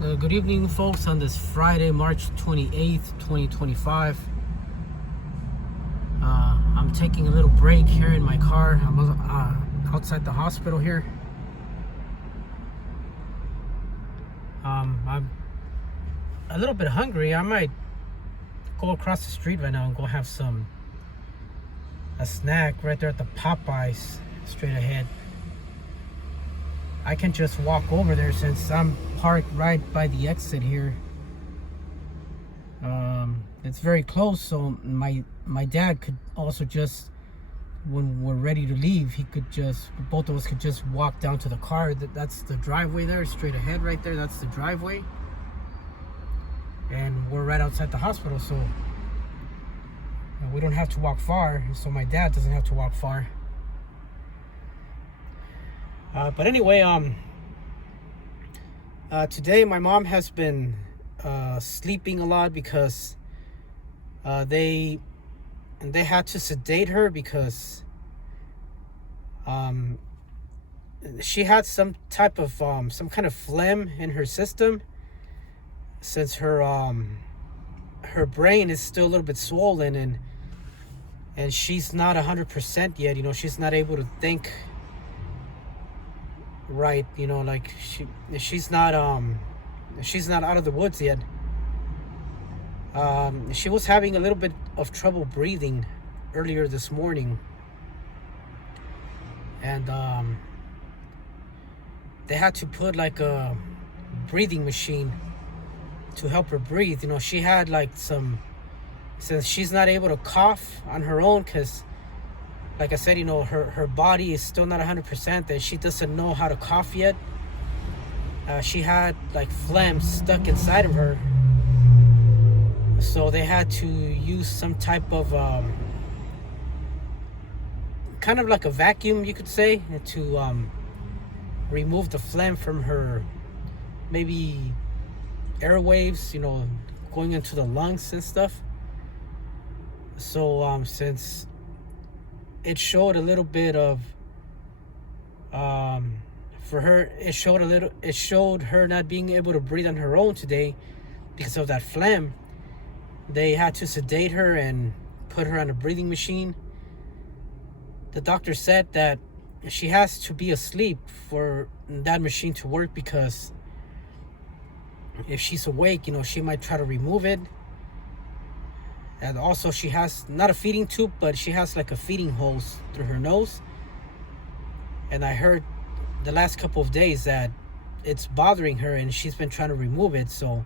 Good evening, folks, on this Friday, March 28th, 2025. I'm taking a little break here in my car. I'm outside the hospital here. I'm a little bit hungry. I might go across the street right now and go have a snack right there at the Popeyes straight ahead. I can just walk over there since I'm parked right by the exit here. It's very close, so my dad could also just, when we're ready to leave, both of us could just walk down to the car. That's the driveway there, straight ahead right there. That's the driveway, and we're right outside the hospital, so we don't have to walk far. So my dad doesn't have to walk far. But anyway, today my mom has been sleeping a lot because they had to sedate her because she had some type of some kind of phlegm in her system, since her brain is still a little bit swollen, and she's not 100% yet. She's not able to think right. Like she's not out of the woods yet. She was having a little bit of trouble breathing earlier this morning, and they had to put like a breathing machine to help her breathe. She had since she's not able to cough on her own, because like I said, her body is still not 100%, that she doesn't know how to cough yet. She had like phlegm stuck inside of her, so they had to use some type of kind of like a vacuum, you could say, to remove the phlegm from her, maybe airwaves, going into the lungs and stuff. So since it showed a little bit of for her, it showed her not being able to breathe on her own today because of that phlegm. They had to sedate her and put her on a breathing machine. The doctor said that she has to be asleep for that machine to work, because if she's awake, she might try to remove it. And also, she has not a feeding tube, but she has like a feeding hose through her nose. And I heard the last couple of days that it's bothering her, and she's been trying to remove it. So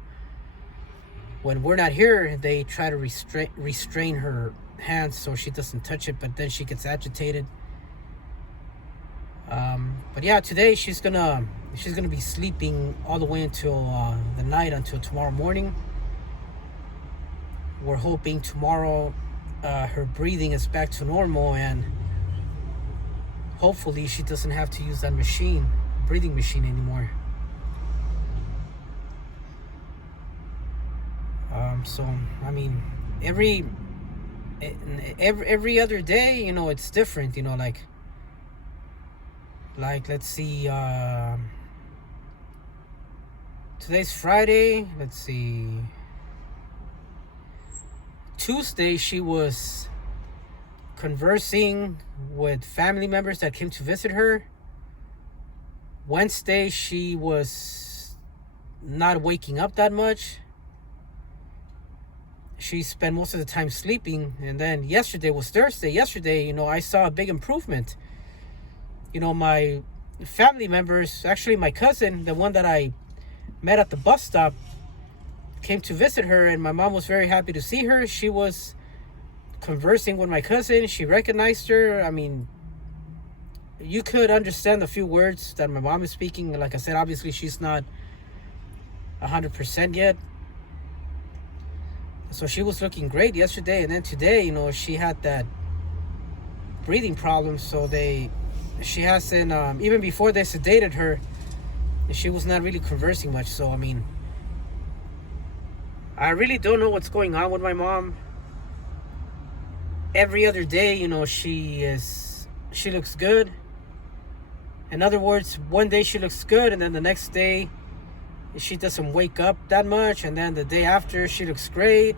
when we're not here, they try to restrain her hands so she doesn't touch it, but then she gets agitated. But yeah, today she's gonna be sleeping all the way until the night, until tomorrow morning. We're hoping tomorrow her breathing is back to normal, and hopefully she doesn't have to use that breathing machine anymore. So I mean, every other day, it's different. Like let's see, today's Friday. Let's see. Tuesday, she was conversing with family members that came to visit her. Wednesday, she was not waking up that much. She spent most of the time sleeping. And then yesterday was Thursday. Yesterday, I saw a big improvement. My family members, actually my cousin, the one that I met at the bus stop, came to visit her, and my mom was very happy to see her. She was conversing with my cousin. She recognized her. I mean, you could understand a few words that my mom is speaking. Like I said, obviously she's not 100% yet. So she was looking great yesterday, and then today, she had that breathing problem. So she hasn't, even before they sedated her, she was not really conversing much. So I mean, I really don't know what's going on with my mom. Every other day, she looks good. In other words, one day she looks good, and then the next day she doesn't wake up that much, and then the day after she looks great,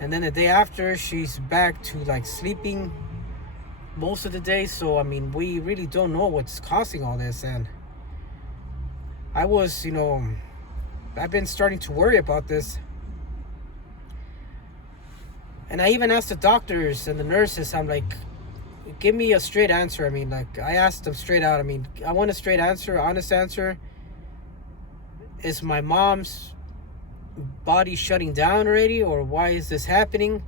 and then the day after she's back to like sleeping most of the day. So I mean, we really don't know what's causing all this. And I was, I've been starting to worry about this. And I even asked the doctors and the nurses, I'm like, give me a straight answer. I mean, like, I asked them straight out. I mean, I want a straight answer, honest answer. Is my mom's body shutting down already, or why is this happening?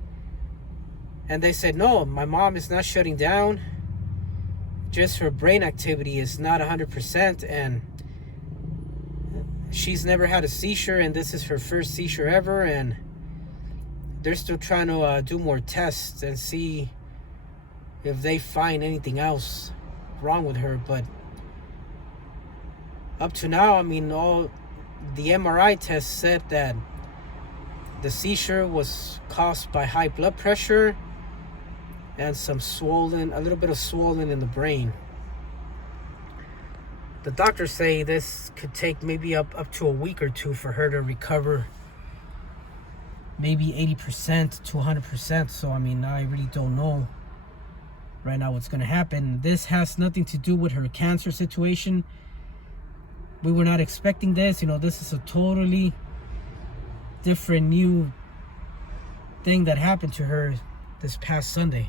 And they said, no, my mom is not shutting down. Just her brain activity is not 100%, and she's never had a seizure, and this is her first seizure ever, and they're still trying to do more tests and see if they find anything else wrong with her. But up to now, I mean, all the MRI tests said that the seizure was caused by high blood pressure and a little bit of swollen in the brain. The doctors say this could take maybe up to a week or two for her to recover, maybe 80% to 100%. So I mean, I really don't know right now what's going to happen. This has nothing to do with her cancer situation. We were not expecting this. This is a totally different new thing that happened to her this past Sunday.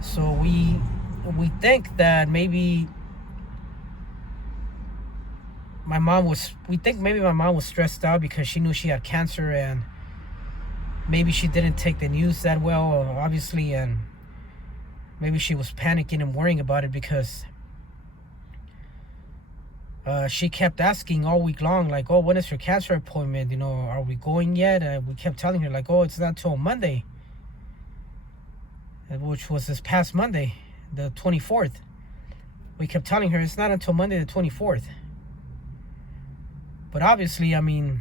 So we think that maybe my mom was stressed out because she knew she had cancer, and maybe she didn't take the news that well, obviously, and maybe she was panicking and worrying about it because she kept asking all week long, like, oh, when is her cancer appointment? Are we going yet? We kept telling her, like, oh, it's not till Monday, which was this past Monday, the 24th. We kept telling her it's not until Monday the 24th. But obviously, I mean,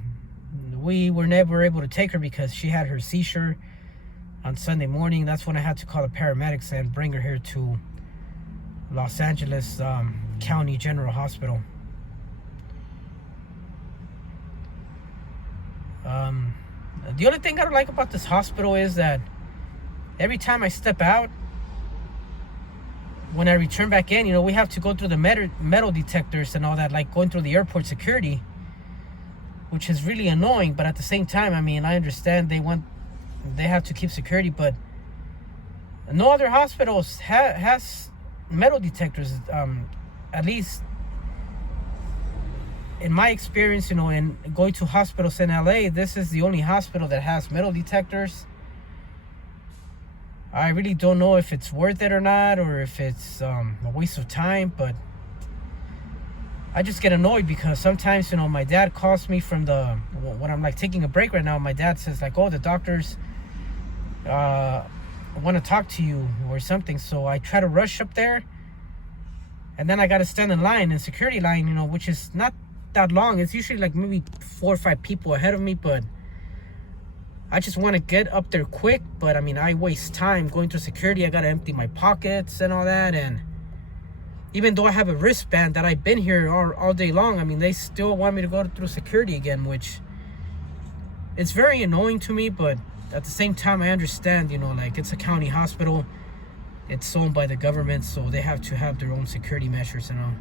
we were never able to take her because she had her seizure on Sunday morning. That's when I had to call the paramedics and bring her here to Los Angeles County General Hospital. The only thing I don't like about this hospital is that every time I step out, when I return back in, we have to go through the metal detectors and all that, like going through the airport security, which is really annoying. But at the same time, I mean, I understand they have to keep security, but no other hospitals has metal detectors. At least in my experience, in going to hospitals in LA, this is the only hospital that has metal detectors. I really don't know if it's worth it or not, or if it's a waste of time, but I just get annoyed because sometimes, my dad calls me from when I'm like taking a break right now, my dad says like, oh, the doctors want to talk to you or something. So I try to rush up there, and then I got to stand in line, in security line, which is not that long. It's usually like maybe 4 or 5 people ahead of me, but I just want to get up there quick. But I mean, I waste time going through security. I got to empty my pockets and all that. And even though I have a wristband that I've been here all day long, I mean, they still want me to go through security again, which it's very annoying to me. But at the same time, I understand, like, it's a county hospital. It's owned by the government, so they have to have their own security measures and all.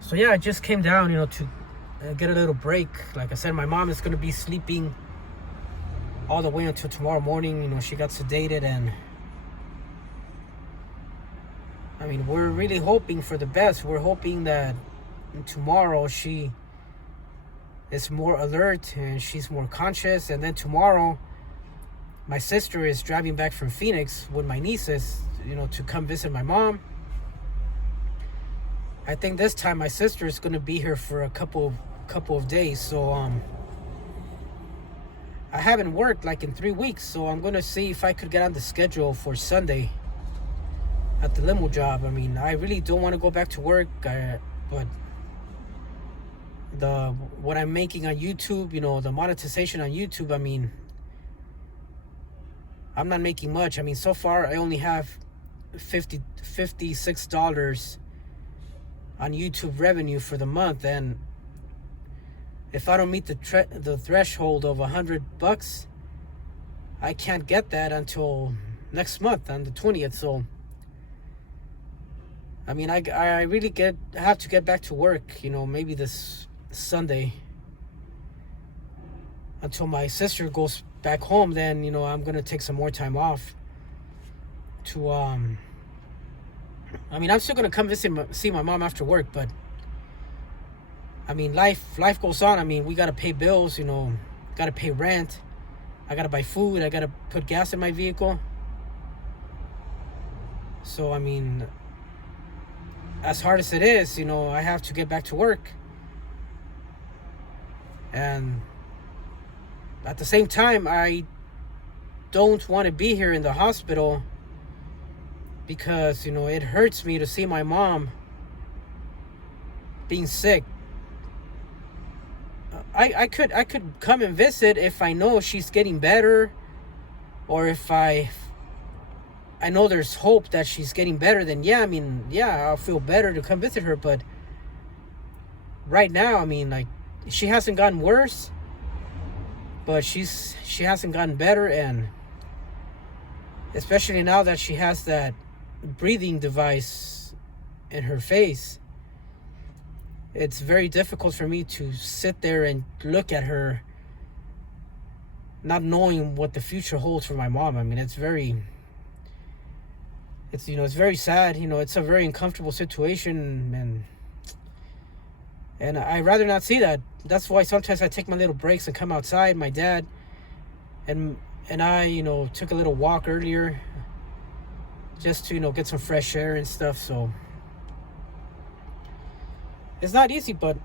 So yeah, I just came down, to get a little break. Like I said, my mom is going to be sleeping all the way until tomorrow morning. She got sedated, and I mean, we're really hoping for the best. We're hoping that tomorrow she is more alert and she's more conscious. And then tomorrow, my sister is driving back from Phoenix with my nieces, to come visit my mom. I think this time my sister is going to be here for a couple of days. So I haven't worked like in 3 weeks, so I'm going to see if I could get on the schedule for Sunday at the limo job. I mean, I really don't want to go back to work, but what I'm making on YouTube, the monetization on YouTube, I mean, I'm not making much. I mean, so far I only have $56 on YouTube revenue for the month, and if I don't meet the threshold of $100, I can't get that until next month on the 20th. So I mean, I really have to get back to work, maybe this Sunday, until my sister goes back home. Then I'm gonna take some more time off to I mean, I'm still gonna come see my mom after work, but I mean, life goes on. I mean, we gotta pay bills, gotta pay rent, I gotta buy food, I gotta put gas in my vehicle. So I mean, as hard as it is, I have to get back to work. And at the same time, I don't want to be here in the hospital because, it hurts me to see my mom being sick. I could come and visit if I know she's getting better, or if I know there's hope that she's getting better. Then I'll feel better to come visit her. But right now, I mean, like, she hasn't gotten worse, but she hasn't gotten better. And especially now that she has that breathing device in her face, it's very difficult for me to sit there and look at her, not knowing what the future holds for my mom. I mean, it's very sad. It's a very uncomfortable situation, and I'd rather not see that. That's why sometimes I take my little breaks and come outside. My dad and I, took a little walk earlier, just to, get some fresh air and stuff. So it's not easy, but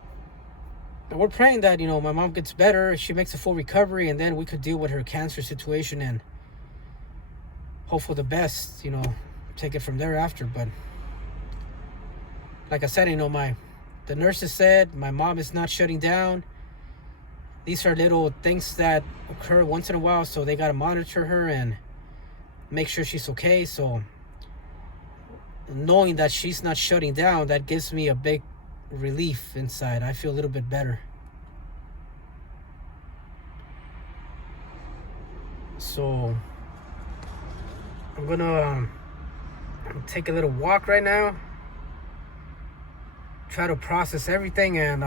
we're praying that, my mom gets better, she makes a full recovery, and then we could deal with her cancer situation and hope for the best, take it from there after. But like I said, the nurses said my mom is not shutting down. These are little things that occur once in a while, so they got to monitor her and make sure she's okay. So knowing that she's not shutting down, that gives me a big relief inside. I feel a little bit better. So I'm gonna take a little walk right now, try to process everything, and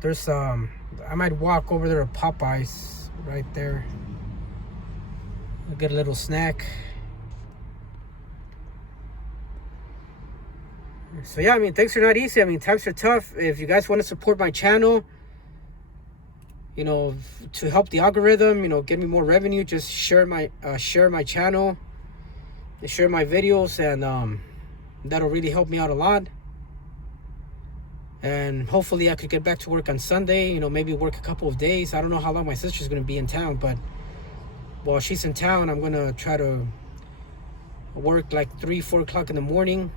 there's I might walk over there to Popeyes right there. I'll get a little snack. So yeah, I mean, things are not easy. I mean, times are tough. If you guys want to support my channel, to help the algorithm, get me more revenue, just share my channel, share my videos, and that'll really help me out a lot. And hopefully I could get back to work on Sunday, maybe work a couple of days. I don't know how long my sister's going to be in town, but while she's in town, I'm going to try to work like 3-4 o'clock in the morning.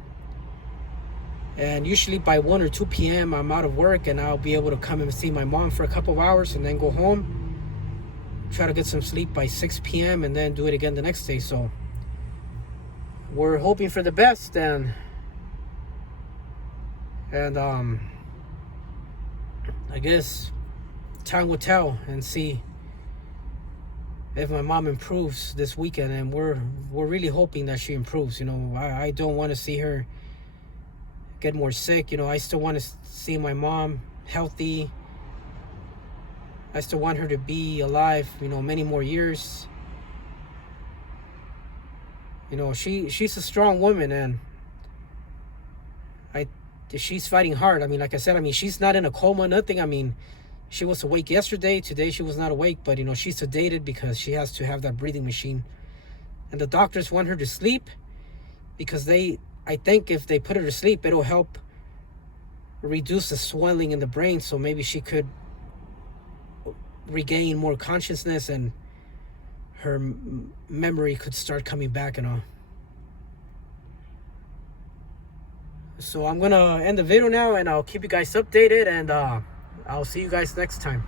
And usually by 1 or 2 p.m. I'm out of work, and I'll be able to come and see my mom for a couple of hours and then go home. Try to get some sleep by 6 p.m. and then do it again the next day. So we're hoping for the best, and I guess time will tell and see if my mom improves this weekend. And we're really hoping that she improves. I don't want to see her get more sick. I still want to see my mom healthy. I still want her to be alive, many more years. She's a strong woman, and she's fighting hard. I mean, like I said, she's not in a coma, nothing. I mean, she was awake yesterday. Today she was not awake, but she's sedated because she has to have that breathing machine. And the doctors want her to sleep because I think if they put her to sleep, it'll help reduce the swelling in the brain, so maybe she could regain more consciousness and her memory could start coming back and all. So I'm gonna end the video now, and I'll keep you guys updated, and I'll see you guys next time.